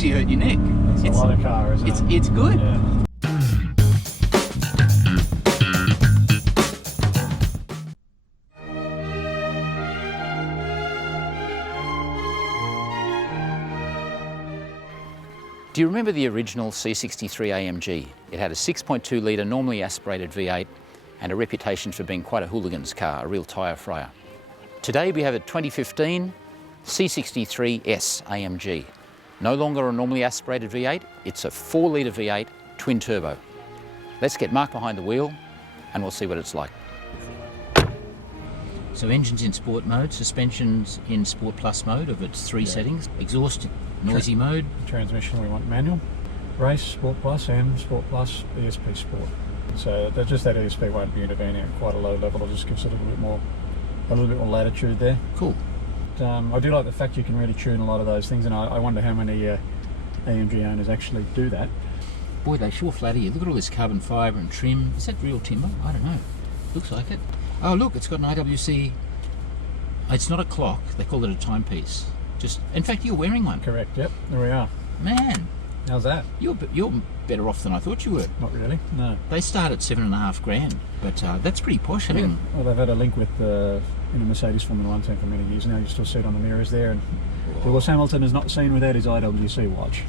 actually hurt your neck. It's a lot of car, isn't it? It's good. Yeah. Do you remember the original C63 AMG? It had a 6.2 litre normally aspirated V8 and a reputation for being quite a hooligan's car, a real tyre fryer. Today we have a 2015 C63S AMG. No longer a normally aspirated V8, it's a 4 litre V8 twin turbo. Let's get Mark behind the wheel and we'll see what it's like. So engine's in sport mode, suspension's in sport plus mode of its three settings, exhaust noisy mode. Transmission we want manual, race, sport plus, and sport plus, ESP sport. So that ESP won't be intervening at quite a low level, it just gives it a little bit more latitude there. Cool. I do like the fact you can really tune a lot of those things, and I wonder how many AMG owners actually do that. Boy, they sure flatter you. Look at all this carbon fibre and trim. Is that real timber? I don't know. Looks like it. Oh look, it's got an IWC. It's not a clock, they call it a timepiece. In fact, you're wearing one. Correct, yep, there we are. Man. How's that? You're better off than I thought you were. Not really, no. They start at $7.5 grand, but that's pretty posh. I mean, well, they've had a link with in a Mercedes Formula 1 team for many years now. You still see it on the mirrors there, and Lewis Hamilton is not seen without his IWC watch.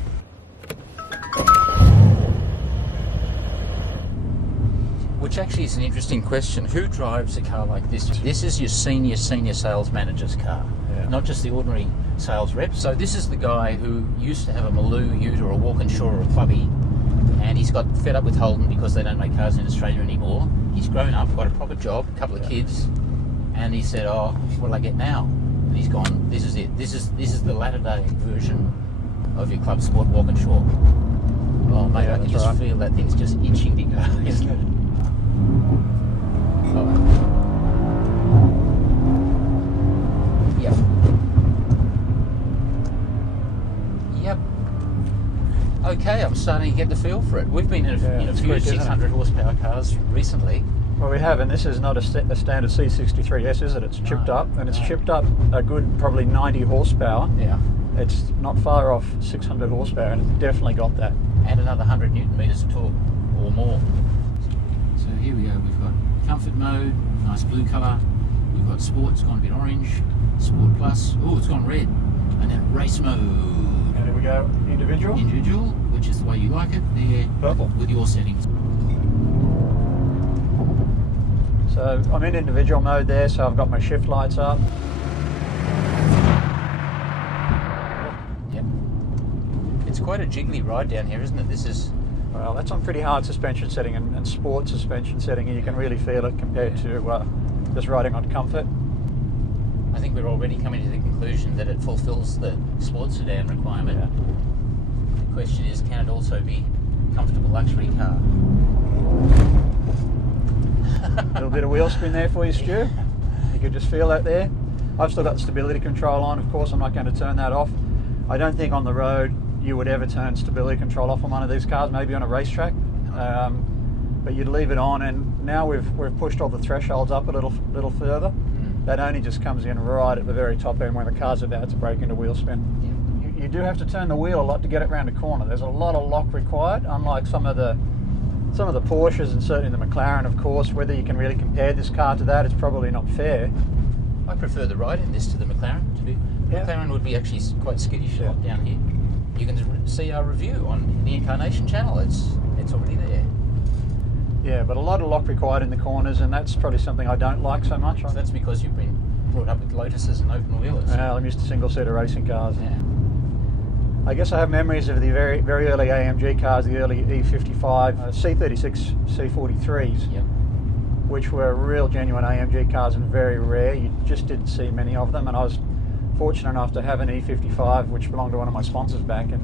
Which actually is an interesting question. Who drives a car like this? This is your senior sales manager's car, not just the ordinary sales rep. So this is the guy who used to have a Maloo ute or a Walkinshaw or a Clubby, and he's got fed up with Holden because they don't make cars in Australia anymore. He's grown up, got a proper job, a couple of kids, and he said, "Oh, what'll I get now?" And he's gone, "This is it. This is the latter day version of your Club Sport Walkinshaw." Oh mate, I can just feel that thing's just itching to go, isn't it? Oh. Yep. Okay, I'm starting to get the feel for it. We've been in a few 600 horsepower cars recently. Well, we have, and this is not a standard C63S, is it? It's chipped up, and it's chipped up a good probably 90 horsepower. Yeah. It's not far off 600 horsepower, and it's definitely got that. And another 100 newton meters of torque, or more. So here we go, we've got comfort mode, nice blue colour. We've got sport, it's gone a bit orange. Sport plus, oh, it's gone red. And then race mode. And here we go, individual. Individual, which is the way you like it, there. Purple. With your settings. So I'm in individual mode there, so I've got my shift lights up. Yep. It's quite a jiggly ride down here, isn't it? Well, that's on pretty hard suspension setting and sport suspension setting, and you can really feel it compared to just riding on comfort. I think we're already coming to the conclusion that it fulfills the sport sedan requirement. Yeah. The question is, can it also be a comfortable luxury car? A little bit of wheel spin there for you, Stu. You could just feel that there. I've still got stability control on, of course. I'm not going to turn that off. I don't think on the road you would ever turn stability control off on one of these cars, maybe on a racetrack, but you'd leave it on. And now we've pushed all the thresholds up a little further. That only just comes in right at the very top end when the car's about to break into wheel spin. You do have to turn the wheel a lot to get it around a corner. There's a lot of lock required, unlike some of the Porsches and certainly the McLaren, of course. Whether you can really compare this car to that, it's probably not fair. I prefer the ride in this to the McLaren. The McLaren would be actually quite skittish down here. You can see our review on the inCARnation channel. It's already there. Yeah, but a lot of lock required in the corners, and that's probably something I don't like so much. So that's because you've been brought up with Lotuses and open wheelers. Well, I'm used to single-seater racing cars. Yeah. I guess I have memories of the very, very early AMG cars, the early E55, C36, C43s, which were real genuine AMG cars and very rare. You just didn't see many of them, and I was fortunate enough to have an E55, which belonged to one of my sponsors back in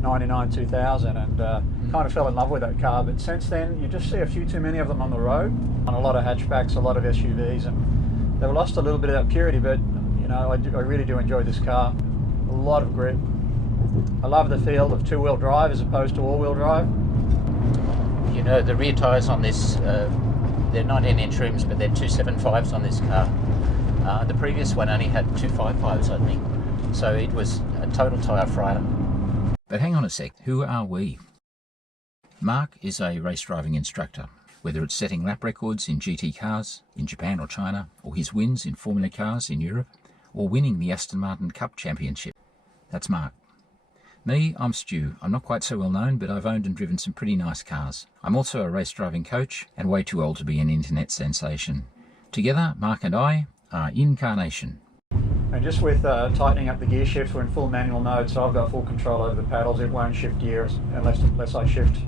99, 2000, and kind of fell in love with that car. But since then, you just see a few too many of them on the road, on a lot of hatchbacks, a lot of SUVs, and they've lost a little bit of that purity, but you know, I really do enjoy this car. A lot of grip. I love the feel of two-wheel drive as opposed to all-wheel drive. You know, the rear tyres on this, they're 19-inch rims, but they're 275s on this car. The previous one only had 255s, I think. So it was a total tyre fryer. But hang on a sec, who are we? Mark is a race driving instructor, whether it's setting lap records in GT cars in Japan or China, or his wins in Formula cars in Europe, or winning the Aston Martin Cup Championship. That's Mark. Me, I'm Stu. I'm not quite so well known, but I've owned and driven some pretty nice cars. I'm also a race driving coach and way too old to be an internet sensation. Together, Mark and I are inCARnation. And just with tightening up the gear shifts, we're in full manual mode, so I've got full control over the paddles. It won't shift gears unless I shift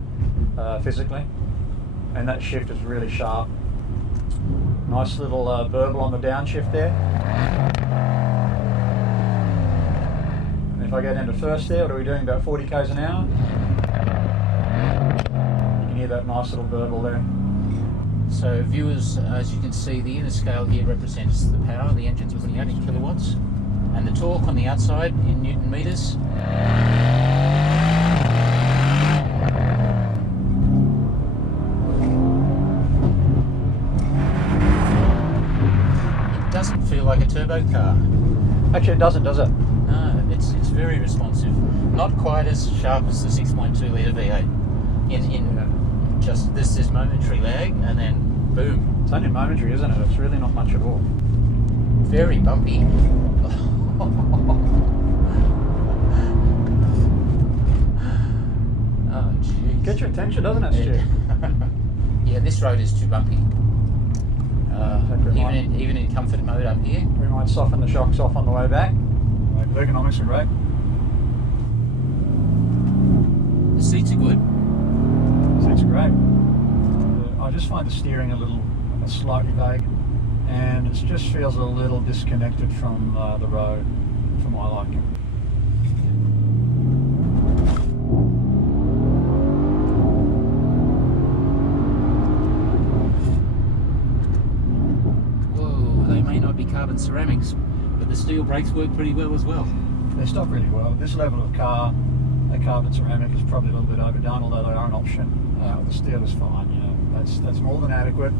physically. And that shift is really sharp. Nice little burble on the downshift there. And if I go down to first there, what are we doing, about 40 k's an hour? You can hear that nice little burble there. So viewers, as you can see, the inner scale here represents the power. The engine's 28 kilowatts, and the torque on the outside in Newton meters. It doesn't feel like a turbo car. Actually, it doesn't, does it? No, it's very responsive. Not quite as sharp as the 6.2 litre V8. Just this momentary lag, and then boom. It's only momentary, isn't it? It's really not much at all. Very bumpy. Oh, jeez. Gets your attention, doesn't it, Stu? Yeah, this road is too bumpy. Even in comfort mode up here. We might soften the shocks off on the way back. Ergonomics are great. The seats are good. Seats are great. I just find the steering slightly vague, and it just feels a little disconnected from the road for my liking. Whoa, they may not be carbon ceramics, but the steel brakes work pretty well as well. They stop really well. At this level of car, a carbon ceramic is probably a little bit overdone, although they are an option. The steel is fine, you know. That's more than adequate,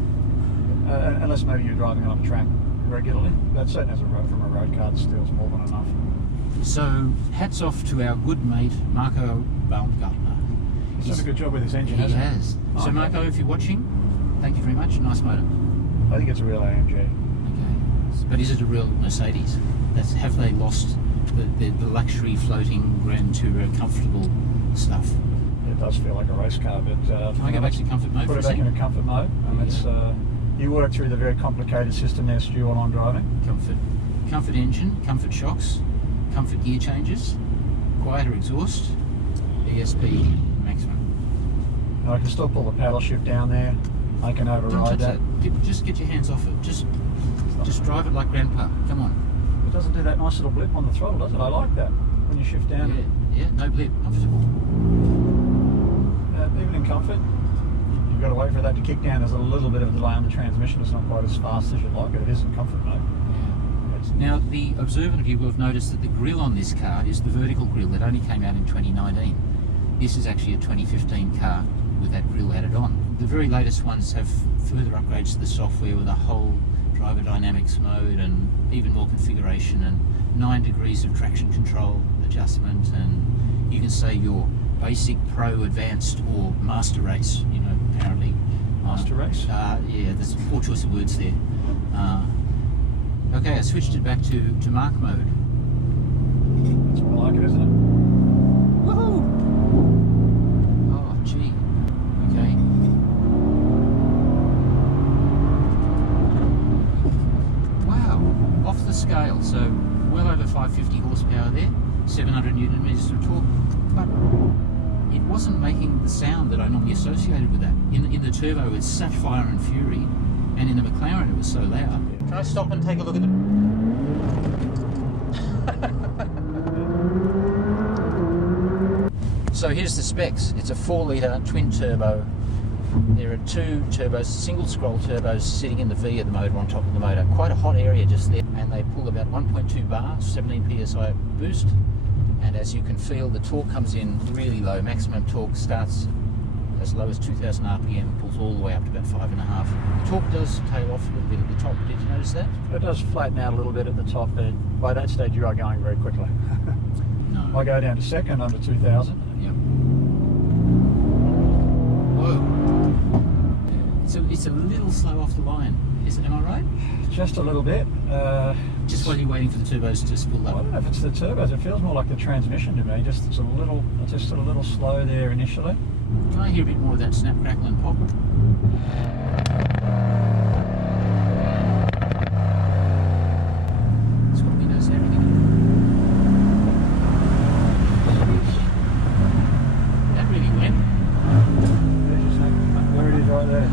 unless maybe you're driving on a track regularly. But certainly from a road car, the steel's more than enough. So hats off to our good mate Marco Baumgartner. He's done a good job with this engine, He hasn't he? has. So Marco, if you're watching, thank you very much. Nice motor. I think it's a real AMG. Okay. But is it a real Mercedes? Have they lost the luxury floating Grand Tourer comfortable stuff? It does feel like a race car, but can I go back to comfort mode for a put it back second? into comfort mode, and it's you work through the very complicated system there, Stu, while I'm driving. Comfort engine, comfort shocks, comfort gear changes, quieter exhaust, ESP maximum. And I can still pull the paddle shift down there. I can override that. Just get your hands off it. Just drive it like Grandpa. Come on. It doesn't do that nice little blip on the throttle, does it? I like that when you shift down. Yeah, no blip, comfortable. Even in comfort, you've got to wait for that to kick down. There's a little bit of a delay on the transmission. It's not quite as fast as you'd like, but it is in comfort mode. Now, the observant of you will have noticed that the grille on this car is the vertical grille that only came out in 2019. This is actually a 2015 car with that grille added on. The very latest ones have further upgrades to the software with a whole driver dynamics mode and even more configuration and 9 degrees of traction control adjustment, and you can say your basic, pro, advanced or master race, you know, apparently. Master race? Yeah, there's a poor choice of words there. Okay, I switched it back to Mark mode. That's more like it, isn't it? Woohoo! Oh, gee. Okay. Wow, off the scale. So well over 550 horsepower there, 700 newton meters of torque, but it wasn't making the sound that I normally associated with that. In the turbo, it's such fire and fury, and in the McLaren, it was so loud. Can I stop and take a look at the... So here's the specs. It's a 4 litre twin turbo. There are 2 turbos, single scroll turbos sitting in the V of the motor on top of the motor. Quite a hot area just there, and they pull about 1.2 bar, 17 psi boost. And as you can feel, the torque comes in really low. Maximum torque starts as low as 2000 RPM, pulls all the way up to about 5.5. The torque does tail off a little bit at the top. Did you notice that? It does flatten out a little bit at the top, but by that stage you are going very quickly. No. I go down to second under 2,000. Yep. Whoa. It's a little slow off the line. Am I right? Just a little bit. Just while you're waiting for the turbos to spool I up. don't know if it's the turbos. It feels more like the transmission to me. Just a little slow there initially. Can I hear a bit more of that snap, crackle and pop? It's got windows and everything. That really went. There it is right there.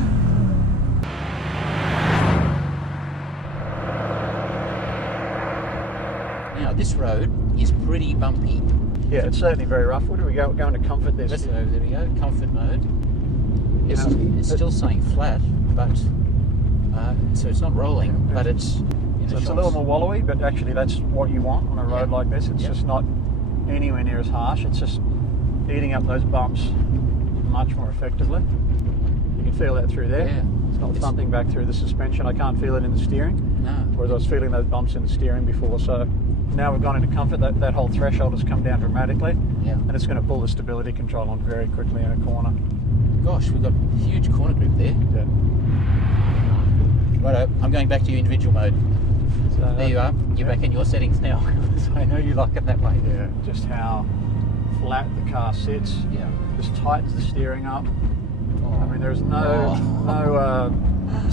Now this road is pretty bumpy. Yeah, it's certainly very rough. Where do we go? We're going to comfort this. There we go, comfort mode. Yeah. It's still saying flat, but so it's not rolling, but it's So it's a little more wallowy, but actually that's what you want on a road like this. It's just not anywhere near as harsh. It's just eating up those bumps much more effectively. You can feel that through there. Yeah. It's not thumping back through the suspension. I can't feel it in the steering. No. Whereas I was feeling those bumps in the steering before. So now we've gone into comfort. That whole threshold has come down dramatically. Yeah. And it's going to pull the stability control on very quickly in a corner. Gosh, we've got huge corner grip there. Yeah. Righto, I'm going back to your individual mode. So There you are. You're back in your settings now. So I know you like it that way. Yeah, just how flat the car sits. Yeah. Just tightens the steering up. Oh. I mean, there's no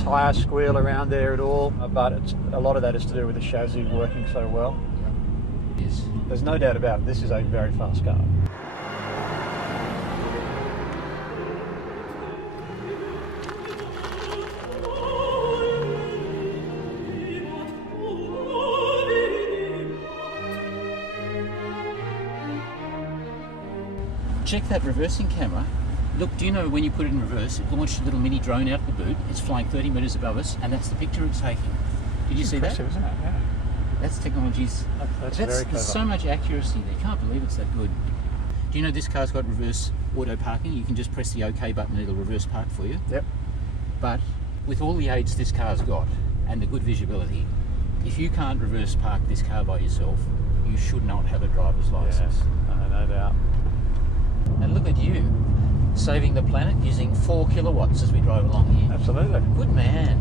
tyre squeal around there at all, but a lot of that is to do with the chassis working so well. Yes. There's no doubt about it, this is a very fast car. Check that reversing camera. Look, do you know when you put it in reverse, it launched a little mini drone out the boot. It's flying 30 metres above us, and that's the picture it's taking. Did you see that? Impressive, isn't it? Yeah. That's technology's. That's very clever. There's so much accuracy there. Can't believe it's that good. Do you know this car's got reverse auto parking? You can just press the OK button and it'll reverse park for you. Yep. But with all the aids this car's got and the good visibility, if you can't reverse park this car by yourself, you should not have a driver's license. Yes, no doubt. And look at you, saving the planet using 4 kilowatts as we drive along here. Absolutely. Good man.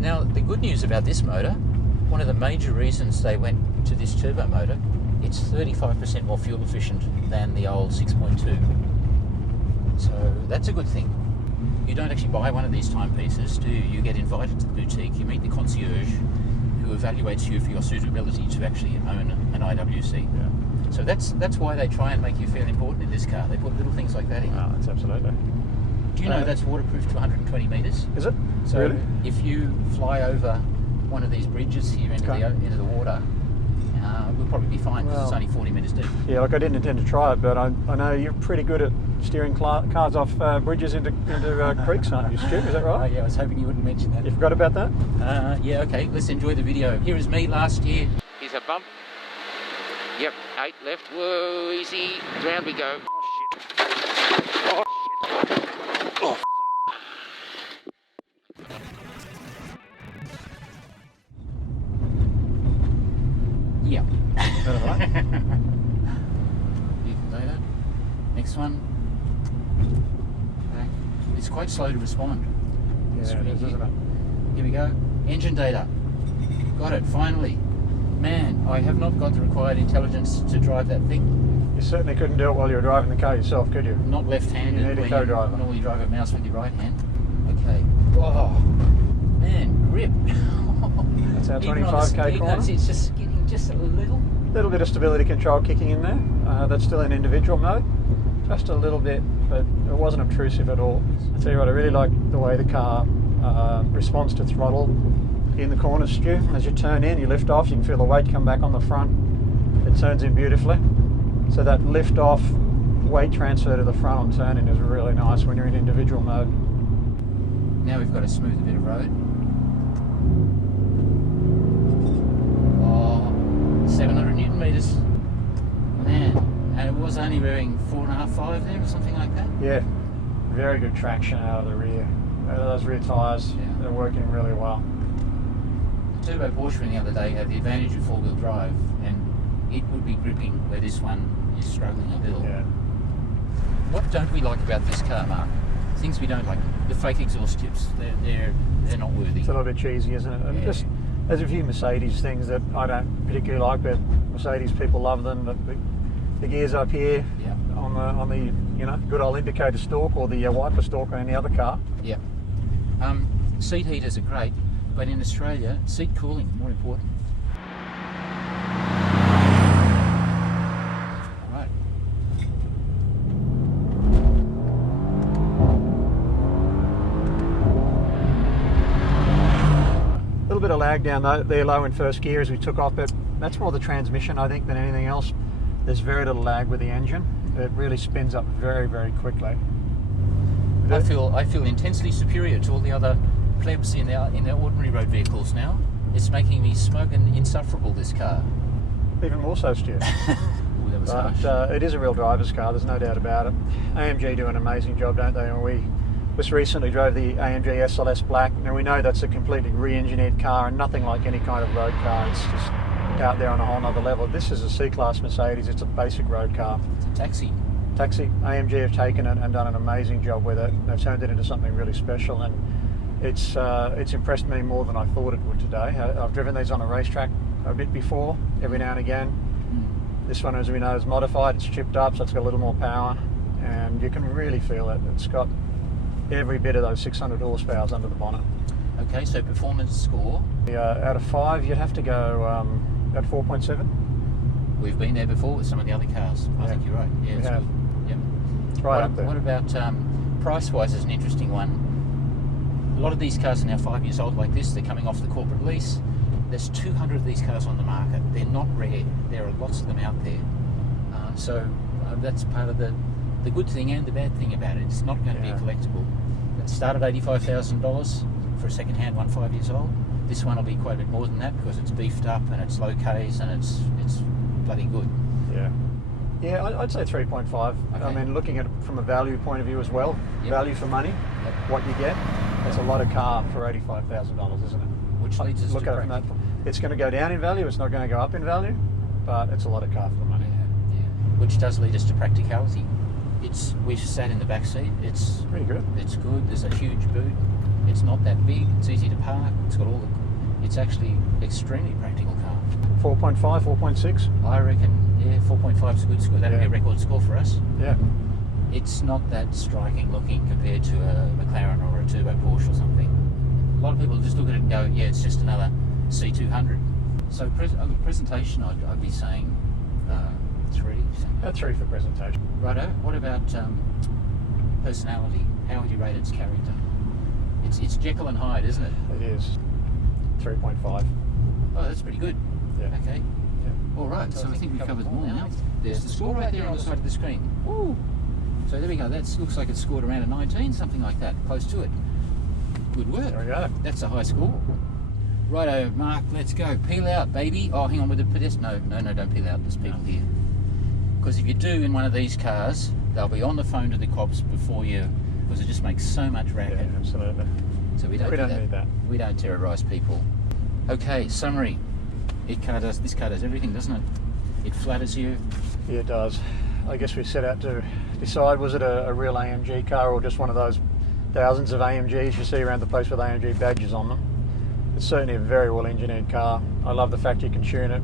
Now, the good news about this motor, one of the major reasons they went to this turbo motor, it's 35% more fuel efficient than the old 6.2. So that's a good thing. You don't actually buy one of these timepieces, do you? You get invited to the boutique, you meet the concierge who evaluates you for your suitability to actually own an IWC. Yeah. So that's why they try and make you feel important in this car. They put little things like that in. Oh, that's absolutely. Do you know that's waterproof to 120 metres? Is it? So Really? if you fly over one of these bridges here into the water, we'll probably be fine because it's only 40 metres deep. Yeah, look, I didn't intend to try it, but I know you're pretty good at steering cars off bridges into creeks, aren't you, Stu? Is that right? Oh yeah, I was hoping you wouldn't mention that. You forgot about that? Yeah, okay, let's enjoy the video. Here is me last year. Here's a bump. Yep, 8 left. Whoa, easy. Round we go. Oh shit. Oh shit. Oh. Yeah. Is that all right? Data. Next one. Okay. It's quite slow to respond. Yeah, it is, isn't it? Here we go. Engine data. Got it, finally. Man, I have not got the required intelligence to drive that thing. You certainly couldn't do it while you were driving the car yourself, could you? Not left-handed. You need a when co-driver. Normally you drive a mouse with your right hand. Okay. Oh, man, grip. That's our Even on the 25k speed corner. notes, it's just getting just a little. Little bit of stability control kicking in there. That's still in individual mode. Just a little bit, but it wasn't obtrusive at all. I tell you what, I really like the way the car responds to throttle in the corners, Stu. As you turn in, you lift off, you can feel the weight come back on the front. It turns in beautifully. So that lift off weight transfer to the front on turning is really nice when you're in individual mode. Now we've got a smoother bit of road. Oh, 700 Newton meters. Man, and it was only revving 4.5, 5 there or something like that. Yeah, very good traction out of the rear. Those rear tyres, they're working really well. Turbo Porsche the other day had the advantage of 4-wheel drive, and it would be be gripping, where this one is struggling a little. Yeah. What don't we like about this car, Mark? Things we don't like. The fake exhaust tips, they're not worthy. It's a little bit cheesy, isn't it? And Yeah. just there's a few Mercedes things that I don't particularly like, but Mercedes people love them. But the gears up here Yeah. on the good old indicator stalk or the wiper stalk on any other car. Yeah. Seat heaters are great, but in Australia, seat cooling is more important. All right. A little bit of lag down there low in first gear as we took off, but that's more the transmission, I think, than anything else. There's very little lag with the engine. It really spins up very, very quickly. I feel intensely superior to all the other plebs in their ordinary road vehicles now. It's making me smug and insufferable, this car. Even more so, Stu. Ooh, that was harsh. But it is a real driver's car, there's no doubt about it. AMG do an amazing job, don't they? And we just recently drove the AMG SLS Black. Now we know that's a completely re-engineered car and nothing like any kind of road car. It's just out there on a whole nother level. This is a C-Class Mercedes, it's a basic road car. It's a taxi. AMG have taken it and done an amazing job with it. They've turned it into something really special, and it's impressed me more than I thought it would today. I've driven these on a racetrack a bit before, every now and again. This one, as we know, is modified. It's chipped up, so it's got a little more power, and you can really feel it. It's got every bit of those 600 horsepower under the bonnet. Okay, so performance score. Out of 5, you'd have to go at 4.7. We've been there before with some of the other cars. I think you're right. Yeah, it's good. Yep. It's right up there. What about price-wise is an interesting one. A lot of these cars are now 5 years old like this. They're coming off the corporate lease. There's 200 of these cars on the market. They're not rare. There are lots of them out there. So that's part of the good thing and the bad thing about it. It's not going to be a collectible. It started at $85,000 for a second-hand one 5 years old. This one will be quite a bit more than that because it's beefed up and it's low Ks and it's bloody good. Yeah, I'd say 3.5. Okay. I mean, looking at it from a value point of view as well, value for money, what you get, that's a lot of car for $85,000, isn't it? Which leads us Look to at it from that. It's going to go down in value, it's not going to go up in value, but it's a lot of car for the money. Yeah. Which does lead us to practicality. We've sat in the back seat. It's pretty good. It's good. There's a huge boot. It's not that big. It's easy to park. It's got all the. It's actually extremely practical car. 4.5, 4.6. I reckon, 4.5 is a good score. That'll be a record score for us. Yeah. It's not that striking looking compared to a McLaren or a turbo Porsche or something. A lot of people just look at it and go, yeah, it's just another C200. So presentation, I'd be saying 3. About 3 for presentation. Righto. What about personality? How would you rate its character? It's Jekyll and Hyde, isn't it? It is. 3.5. Oh, that's pretty good. Yeah. Okay. Yeah. All right. So I think we've covered them all now. There's the score right there on the side of the screen. Woo! So there we go. That looks like it's scored around a 19, something like that, close to it. Good work. There we go. That's a high score. Righto, Mark. Let's go. Peel out, baby. Oh, hang on with the pedestrian. No, don't peel out. There's people here. Because if you do in one of these cars, they'll be on the phone to the cops before you, because it just makes so much racket. Yeah, absolutely. So we don't need that. We don't terrorise people. Okay, summary. This car does everything, doesn't it? It flatters you. Yeah, it does. I guess we set out to decide, was it a real AMG car or just one of those thousands of AMGs you see around the place with AMG badges on them. It's certainly a very well engineered car. I love the fact you can tune it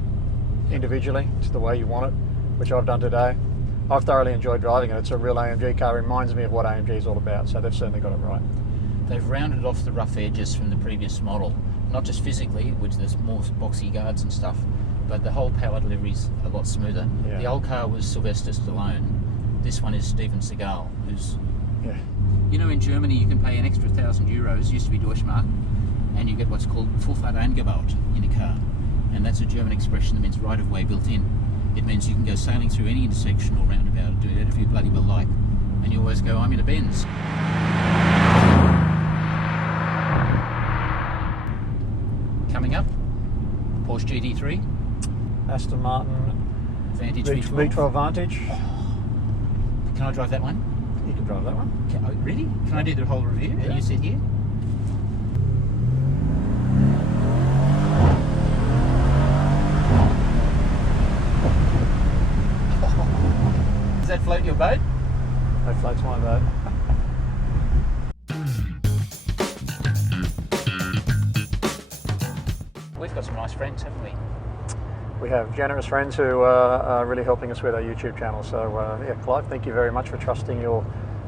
individually to the way you want it, which I've done today. I've thoroughly enjoyed driving it. It's a real AMG car. It reminds me of what AMG is all about, so they've certainly got it right. They've rounded off the rough edges from the previous model, not just physically, which there's more boxy guards and stuff, but the whole power delivery's a lot smoother. Yeah. The old car was Sylvester Stallone. This one is Steven Seagal, who's... Yeah. You know, in Germany you can pay an extra €1,000, used to be Deutschmark, and you get what's called Vorfahrteingebaut in a car. And that's a German expression that means right-of-way built in. It means you can go sailing through any intersection or roundabout and do whatever you bloody well like. And you always go, I'm in a Benz. Coming up, Porsche GT3. Aston Martin Vantage V12 Vantage. Can I drive that one? You can drive that one. Really? Can I do the whole review and you sit here? float your boat? That floats my boat. We've got some nice friends, haven't we? We have generous friends who are really helping us with our YouTube channel. So yeah, Clive, thank you very much for trusting your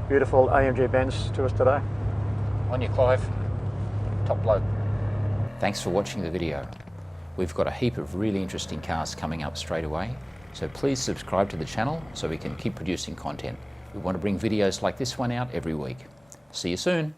beautiful AMG Benz to us today. On you, Clive. Top bloke. Thanks for watching the video. We've got a heap of really interesting cars coming up straight away, so please subscribe to the channel so we can keep producing content. We want to bring videos like this one out every week. See you soon.